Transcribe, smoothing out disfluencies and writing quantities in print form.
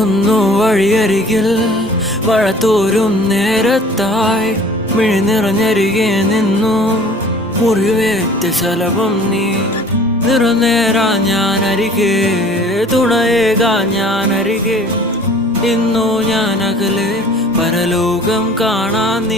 ഓർക്കുന്നു വഴിയരികിൽ വഴത്തോരും നേരത്തായി മിഴി നിറഞ്ഞരികെ നിന്നു മുറിവേറ്റ ശലഭം നീ നിറനേരാ ഞാൻ അരികെ തുണയേകാ ഞാൻ അരികെ ഇന്നു ഞാൻ അകലെ പരലോകം കാണാൻ നീ